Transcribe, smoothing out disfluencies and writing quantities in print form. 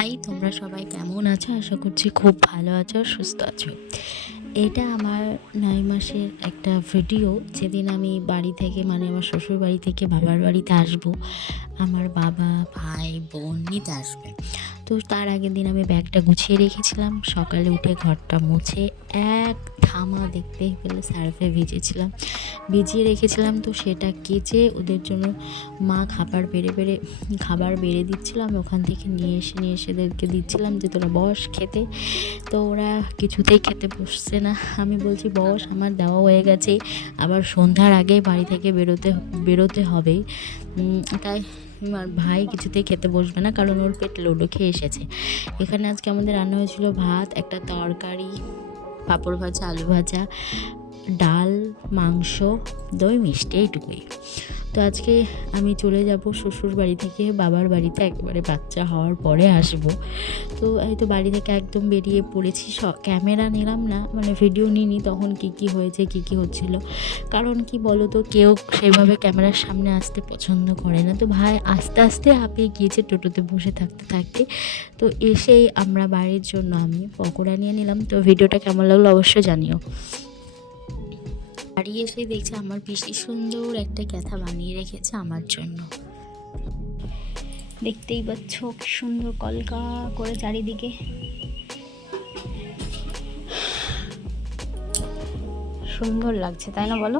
High, তোমরা সবাই কেমন আছো? আশা করছি খুব ভালো আছো, সুস্থ আছো। এটা আমার ৯ মাসের একটা ভিডিও। যেদিন আমি বাড়ি থেকে মানে আমার শ্বশুর বাড়ি থেকে বাবার বাড়িতে আসবো, আমার বাবা, ভাই, বোন নিতে আসবে। তো তার আগের দিন আমি ব্যাগটা গুছিয়ে রেখেছিলাম। সকালে উঠে ঘরটা মুছে এক ধামা দেখতে পেলে সার্ফে ভিজিয়ে রেখেছিলাম। তো সেটা কেচে ওদের জন্য মা খাবার বেড়ে দিচ্ছিল। আমি ওখান থেকে নিয়ে এসে এদেরকে দিচ্ছিলাম যে তোরা বস খেতে। তো ওরা কিছুতেই খেতে বসছে না। আমি বলছি বস, আমার দেওয়া হয়ে গেছে, আবার সন্ধ্যার আগে বাড়ি থেকে বেরোতে হবেই। তাই আমার ভাই কিছুতেই খেতে বসবে না, কারণ ওর পেট লোডো খেয়ে এসেছে। এখানে আজকে আমাদের রান্না হয়েছিল ভাত, একটা তরকারি, পাঁপড় ভাজা, আলু ভাজা, ডাল, মাংস, দই, মিষ্টি, এইটুকুই। তো আজকে আমি চলে যাব শ্বশুর বাড়ি থেকে বাবার বাড়িতে, একেবারে বাচ্চা হওয়ার পরে আসব। তো এই তো বাড়ি থেকে একদম বেরিয়ে পড়েছি। ক্যামেরা নিলাম না, মানে ভিডিও নিইনি তখন কী হয়েছে কী হচ্ছিল। কারণ কি বলো তো, কেউ সেভাবে ক্যামেরার সামনে আসতে পছন্দ করে না। তো ভাই আস্তে আস্তে হাঁপিয়ে গিয়েছে টোটোতে বসে থাকতে। তো এসেই আমরা বাড়ির জন্য আমি পকোড়া নিয়ে নিলাম। তো ভিডিওটা কেমন লাগলো অবশ্যই জানিও। বাড়ি এসে দেখছি আমার পিসি সুন্দর একটা ক্যাথা বানিয়ে রেখেছে আমার জন্য। দেখতেই পাচ্ছ কি সুন্দর কলকা করে চারিদিকে। সুন্দর লাগছে, তাই না বলো?